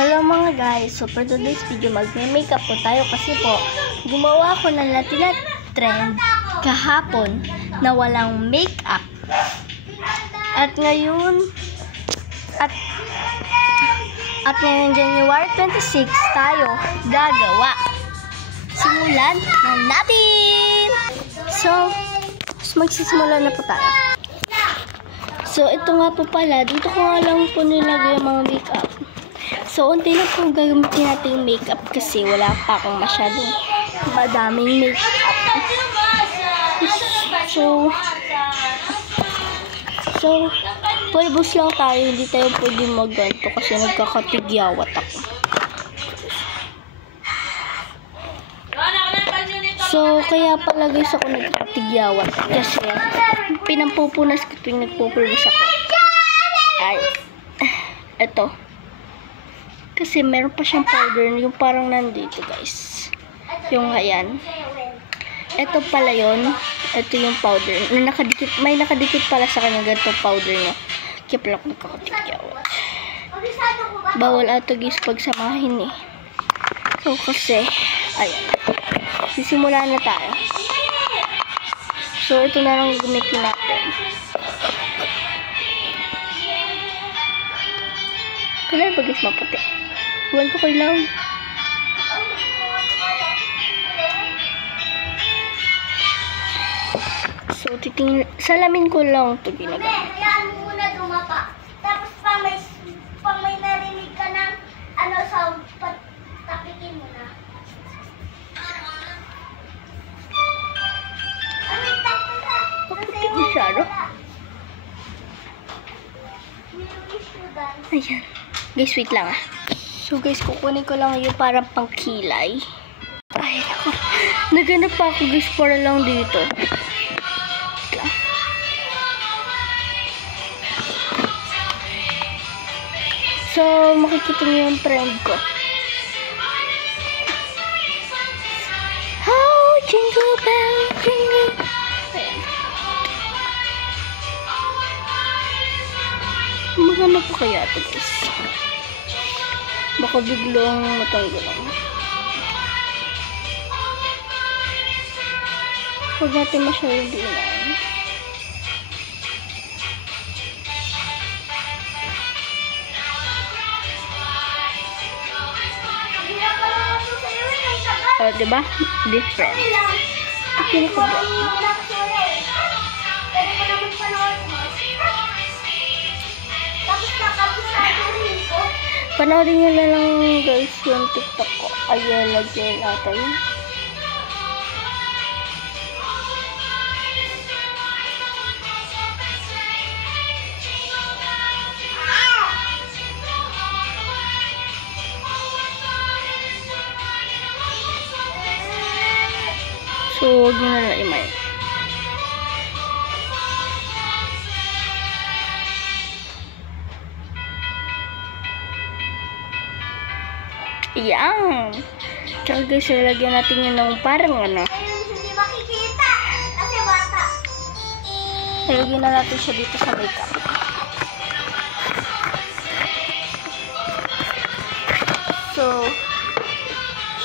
Hello mga guys, so for today's video magme-makeup po tayo kasi po gumawa ko ng latinat trend kahapon na walang makeup. At ngayon January 26 tayo gagawa. Simulan na natin! So, magsisimula na po tayo. So, ito nga po pala, dito ko nga lang po nilagay yung mga makeup. So, unti lang po gagamitin natin yung makeup kasi wala pa akong masyadong madaming makeup. So, pulbos lang tayo. Hindi tayo pwede magganto kasi nagkakatigyawat ako. So, kaya pala guys ako nagkakatigyawat kasi pinampupunas ko tuwing nagpupulbos ako. Ay, eto. Kasi meron pa siyang powder, yung parang nandito guys. Yung ayan. Ito pala yun. Ito yung powder. May nakadikit pala sa kanya ganito powder niya. Kaya pala ako nagkakatigyawan. Bawal ato guys pagsamahin eh. So kasi, ayan. Sisimula na tayo. So ito na lang gamitin natin. Kailan ba guys maputi? Huwag ko kailang. So, salamin ko lang ito ginagamit. Hayaan mo muna dumapa. Tapos pang may narinig ka ng sound, tapikin mo na. Maputi masyado. Ayan. Guys, wait lang ah. So guys, kukunin ko lang yung parang pangkilay. Ay, naganap pa ako guys para lang dito. So, makikita niyo yung trend ko. Oh, jingle bell, jingle. Ayan. Maganda po kaya ito guys. Baka biglang matanggal lang. Huwag natin masyadong diinan. Oh, diba? Different. Ito ko ba? Panoorin nyo na lang guys yung TikTok ko. Ayala Gel ata yun. So, huwag nyo na lang imay. Yan. Tsaka guys, lalagyan natin yun ng parang ano. Hindi makikita. Kasi bata. Lalagyan na natin siya dito sa makeup. So,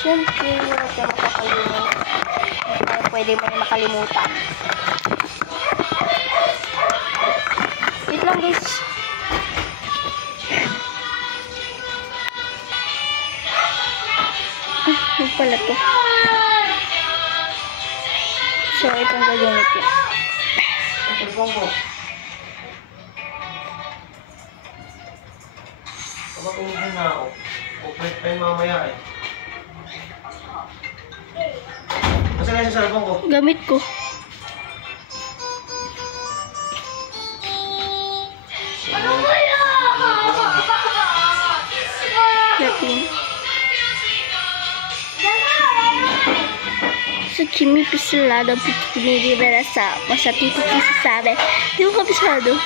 syempre, hindi natin makakalimutan. Pwede mo rin makalimutan. Wait lang guys. Huwag pala to. So, itong gagamitin. Kapag na ako, uplit pa yung mamaya eh. Masa na yung cellphone ko? Gamit ko. Latin. Sa Kimi Pisalado, pinirira sa masatito kasi sabi. Di mo kabisado.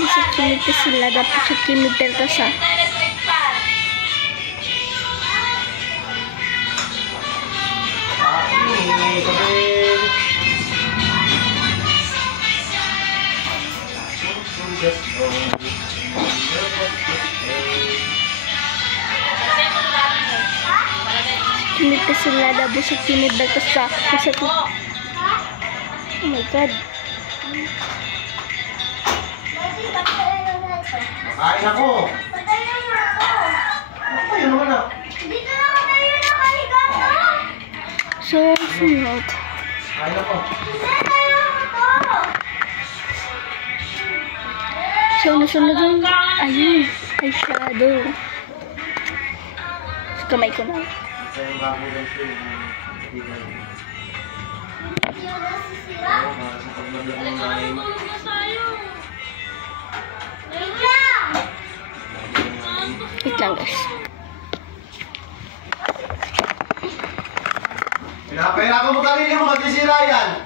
Sa Kimi Pisalado, sa Kimi Pisalado. busog na daw, busog sinid na to sa oh my god. Daddy, patayin na ito. Kain ako. Patayin mo ito. Ano yun naman ah? Dito na patayin na kaliga to. So, sunod. Kain ako. Patayin mo ito. So, nasunod yung, ayun, eyeshadow. Sa kamay ko na. Ito yung bago ganito yung kaibigan. Hindi mo nasisira. Oo, para sa pagbablog ng nanay mo. Wait lang. Wait lang guys. Pinapahirapan mo sarili mo, magsisira yan.